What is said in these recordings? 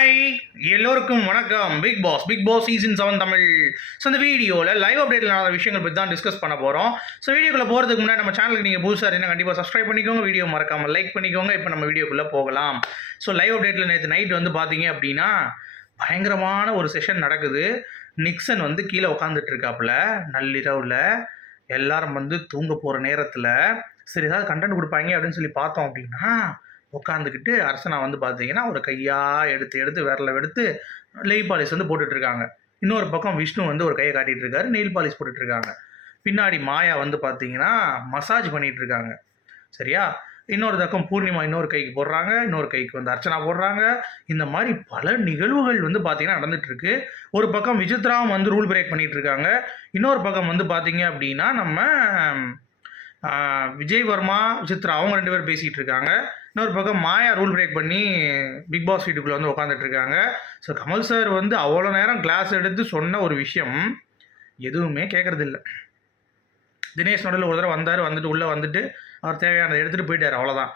Hi எல்லோருக்கும் வணக்கம். Bigg Boss Bigg Boss season seven Tamil. So இந்த வீடியோவில் லைவ் அப்டேட்டில் நடந்த விஷயங்கள் பற்றி தான் டிஸ்கஸ் பண்ண போகிறோம் ஸோ வீடியோக்குள்ளே போகிறதுக்கு முன்னாடி நம்ம சேனலுக்கு நீங்கள் புதுசாக இருந்தால் கண்டிப்பாக சப்ஸ்கிரைப் பண்ணிக்கோங்க. வீடியோ மறக்காமல் லைக் பண்ணிக்கோங்க. இப்போ நம்ம வீடியோக்குள்ளே போகலாம். ஸோ லைவ் அப்டேட்டில் நேற்று நைட் வந்து பார்த்தீங்க அப்படின்னா பயங்கரமான ஒரு செஷன் நடக்குது. நிக்சன் வந்து கீழே உட்காந்துட்டு இருக்காப்புல நள்ளிரவில். எல்லாரும் வந்து தூங்க போகிற நேரத்தில் சரி ஏதாவது கண்டென்ட் கொடுப்பாங்க அப்படின்னு சொல்லி பார்த்தோம் அப்படின்னா உட்காந்துக்கிட்டு அரசனா வந்து பார்த்தீங்கன்னா ஒரு கையாக எடுத்து எடுத்து விரல எடுத்து நெயில் பாலிஷ் வந்து போட்டுட்ருக்காங்க. இன்னொரு பக்கம் விஷ்ணு வந்து ஒரு கையை காட்டிகிட்டு இருக்காரு நெயில் பாலிஷ் போட்டுட்ருக்காங்க. பின்னாடி மாயா வந்து பார்த்தீங்கன்னா மசாஜ் பண்ணிகிட்டு இருக்காங்க சரியா? இன்னொரு பக்கம் பூர்ணிமா இன்னொரு கைக்கு போடுறாங்க இன்னொரு கைக்கு வந்து அர்ச்சனா போடுறாங்க. இந்த மாதிரி பல நிகழ்வுகள் வந்து பார்த்தீங்கன்னா நடந்துகிட்ருக்கு ஒரு பக்கம் விசித்ராவும் வந்து ரூல் பிரேக் பண்ணிகிட்டு இருக்காங்க இன்னொரு பக்கம் வந்து பார்த்தீங்க அப்படின்னா நம்ம விஜய் வர்மா விசித்ரா அவங்க ரெண்டு பேரும் பேசிகிட்டு இருக்காங்க இன்னொரு பக்கம் மாயா ரூல் பிரேக் பண்ணி பிக் பாஸ் வீட்டுக்குள்ளே வந்து உட்காந்துட்டு இருக்காங்க ஸோ கமல் சார் வந்து அவ்வளோ நேரம் கிளாஸ் எடுத்து சொன்ன ஒரு விஷயம் எதுவுமே கேட்குறது இல்லை தினேஷ் நடுவில் ஒரு தடவை வந்தார் வந்துட்டு உள்ளே வந்துட்டு அவர் தேவையானதை எடுத்துகிட்டு போயிட்டார் அவ்வளோதான்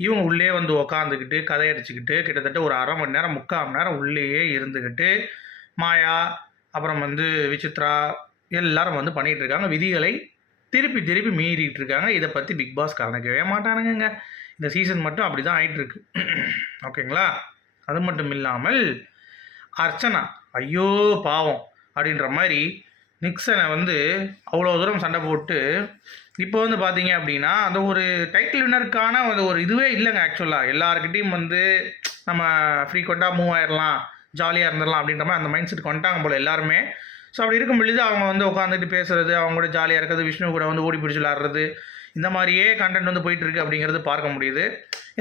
இவங்க உள்ளே வந்து உக்காந்துக்கிட்டு கதையடிச்சுக்கிட்டு கிட்டத்தட்ட ஒரு அரை மணி நேரம் முக்கால் மணி நேரம் உள்ளேயே இருந்துக்கிட்டு மாயா அப்புறம் வந்து விசித்ரா எல்லாரும் வந்து பண்ணிகிட்டு இருக்காங்க விதிகளை திருப்பி திருப்பி மீறிட்டு இருக்காங்க இதை பற்றி பிக் பாஸ் கலந்துக்கவே மாட்டானுங்க இந்த சீசன் மட்டும் அப்படி தான் ஆயிட்டுருக்கு. ஓகேங்களா? அது மட்டும் இல்லாமல் அர்ச்சனா ஐயோ பாவம் அப்படின்ற மாதிரி நிக்சனை வந்து அவ்வளோ தூரம் சண்டை போட்டு இப்போ வந்து பார்த்தீங்க அப்படின்னா அந்த ஒரு டைட்டில் வின்னருக்கான அந்த ஒரு இதுவே இல்லைங்க ஆக்சுவலாக எல்லாருக்கிட்டையும் வந்து நம்ம ஃப்ரீக்வெண்ட்டாக மூவ் ஆயிடலாம் ஜாலியாக இருந்துடலாம் அப்படின்ற மாதிரி அந்த மைண்ட் செட் வந்துட்டாங்க போல் எல்லாருமே. ஸோ அப்படி இருக்கும் பொழுது அவங்க வந்து உட்காந்துட்டு பேசுறது அவங்க கூட ஜாலியாக இருக்கிறது விஷ்ணு கூட வந்து ஓடி பிடிச்சி விளாட்றது இந்த மாதிரியே கண்டென்ட் வந்து போயிட்டுருக்கு அப்படிங்கிறது பார்க்க முடியுது.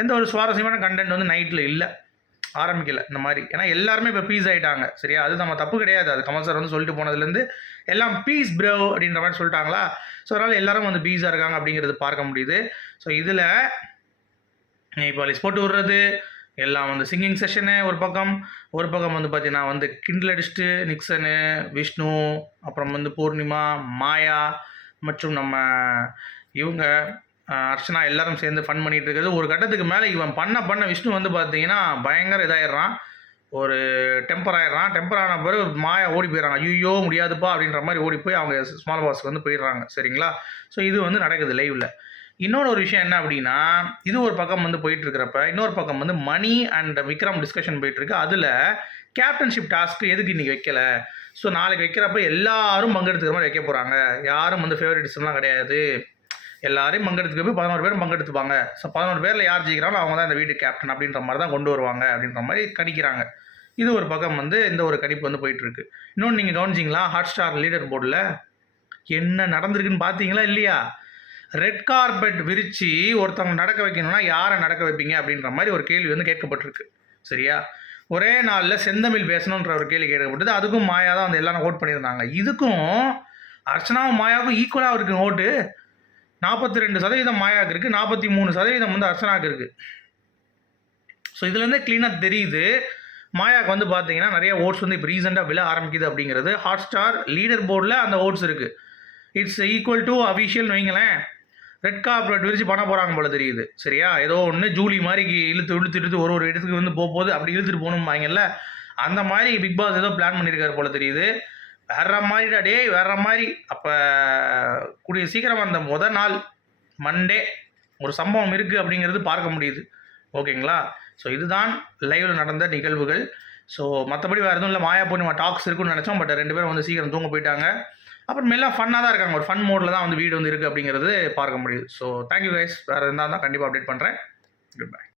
எந்த ஒரு சுவாரஸ்யமான கண்டென்ட் வந்து நைட்டில் இல்லை. ஆரம்பிக்கல இந்த மாதிரி. ஏன்னா எல்லாருமே இப்போ பீஸ் ஆகிட்டாங்க சரியா? அது நம்ம தப்பு கிடையாது. அது கமல் சார் வந்து சொல்லிட்டு போனதுலேருந்து எல்லாம் பீஸ் ப்ரோ அப்படின்ற மாதிரி சொல்லிட்டாங்களா? ஸோ அதனால் எல்லாரும் வந்து பீஸாக இருக்காங்க அப்படிங்கிறது பார்க்க முடியுது. ஸோ இதில் பாலிஸ் போட்டு விடுறது எல்லாம் வந்து சிங்கிங் செஷனு ஒரு பக்கம். ஒரு பக்கம் வந்து பார்த்தீங்கன்னா வந்து கிண்டில் அடிச்சுட்டு நிக்சனு விஷ்ணு அப்புறம் வந்து பூர்ணிமா மாயா மற்றும் நம்ம இவங்க அர்ச்சனா எல்லாரும் சேர்ந்து ஃபன் பண்ணிகிட்டு இருக்கிறது. ஒரு கட்டத்துக்கு மேலே இவன் பண்ண பண்ண விஷ்ணு வந்து பார்த்தீங்கன்னா பயங்கர இதாயிடுறான். ஒரு டெம்பர் ஆயிடுறான். டெம்பர் ஆன பிறகு மாயா ஓடி போயிடறாங்க. ஐயோ முடியாதுப்பா அப்படின்ற மாதிரி ஓடி போய் அவங்க ஸ்மால் பாஸ்க்கு வந்து போயிடுறாங்க. சரிங்களா? ஸோ இது வந்து நடக்குது லைவில் இன்னொரு ஒரு விஷயம் என்ன அப்படின்னா இது ஒரு பக்கம் வந்து போயிட்டு இருக்கிறப்ப இன்னொரு பக்கம் வந்து மணி அண்ட் விக்ரம் டிஸ்கஷன் போயிட்டு இருக்கு. அதில் கேப்டன்ஷிப் டாஸ்க் எதுக்கு இன்னைக்கு வைக்கல? ஸோ நாளைக்கு வைக்கிறப்ப எல்லாரும் பங்கெடுத்துக்கிற மாதிரி வைக்க போகிறாங்க யாரும் வந்து ஃபேவரட்டிசம்லாம் கிடையாது. எல்லாரையும் பங்கெடுத்துக்க போய் பதினோரு பேரும் பங்கெடுத்துப்பாங்க ஸோ பதினோரு பேரில் யார் ஜெயிக்கிறாங்களோ அவங்க தான் இந்த வீட்டு கேப்டன் அப்படின்ற மாதிரி தான் கொண்டு வருவாங்க அப்படின்ற மாதிரி கணிக்கிறாங்க. இது ஒரு பக்கம் வந்து இந்த ஒரு கணிப்பு வந்து போயிட்டுருக்கு. இன்னொன்று நீங்கள் கவனிச்சிங்களா? ஹாட் ஸ்டார் லீடர் போர்டில் என்ன நடந்திருக்குன்னு பார்த்தீங்களா இல்லையா? ரெட் கார்பெட் விரித்து ஒருத்தவங்க நடக்க வைக்கணும்னா யாரை நடக்க வைப்பீங்க அப்படின்ற மாதிரி ஒரு கேள்வி வந்து கேட்கப்பட்டிருக்கு. சரியா? ஒரே நாளில் செந்தமிழ் பேசணுன்ற ஒரு கேள்வி கேட்கப்பட்டது அதுக்கும் மாயா தான் வந்து எல்லாரும் ஓட் பண்ணியிருந்தாங்க. இதுக்கும் அர்ச்சனாவும் மாயாவுக்கும் ஈக்குவலாக இருக்குது ஓட்டு நாற்பத்தி ரெண்டு சதவீதம் மாயாவுக்கு இருக்குது நாற்பத்தி மூணு சதவீதம் வந்து அர்ச்சனாவுக்கு இருக்குது ஸோ இதுலேருந்தே க்ளீனாக தெரியுது. மாயாவுக்கு வந்து பார்த்தீங்கன்னா நிறைய ஓட்ஸ் வந்து இப்போ ரீசெண்டாக விழ ஆரம்பிக்குது அப்படிங்கிறது. ஹாட் ஸ்டார் லீடர் போர்டில் அந்த ஓட்ஸ் இருக்குது இட்ஸ் ஈக்குவல் டு அஃபிஷியல் வைங்களேன். ரெட் கார்பரேட் விரிச்சு பண்ண போகிறாங்க போல தெரியுது. சரியா? ஏதோ ஒன்று ஜூலி மாதிரி இழுத்து இழுத்து இழுத்து ஒரு ஒரு இடத்துக்கு வந்து போக போகுது அப்படி இழுத்துட்டு போகணும்பாங்கல்ல அந்த மாதிரி பிக் பாஸ் ஏதோ பிளான் பண்ணியிருக்காரு போல தெரியுது. வேற மாதிரிடா டேய் வேற மாதிரி. அப்போ கூடிய சீக்கிரம் அந்த முத நாள் மண்டே ஒரு சம்பவம் இருக்குது அப்படிங்கிறது பார்க்க முடியுது. ஓகேங்களா? ஸோ இதுதான் லைவில் நடந்த நிகழ்வுகள். ஸோ மற்றபடி வேறு எதுவும் இல்லை. மாயா பூர்ணிமா டாக்ஸ் இருக்குன்னு நினச்சோம். பட் ரெண்டு பேரும் வந்து சீக்கிரம் தூங்க போயிட்டாங்க. அப்புறம் ஃபன்னாக தான் இருக்காங்க. ஒரு ஃபன் மோடில் தான் வந்து வீடு வந்து இருக்குது அப்படிங்கிறது பார்க்க முடியுது. ஸோ தேங்க்யூ கைஸ் வேறு இருந்தால் தான் கண்டிப்பாக அப்டேட் பண்ணுறேன் குட் பை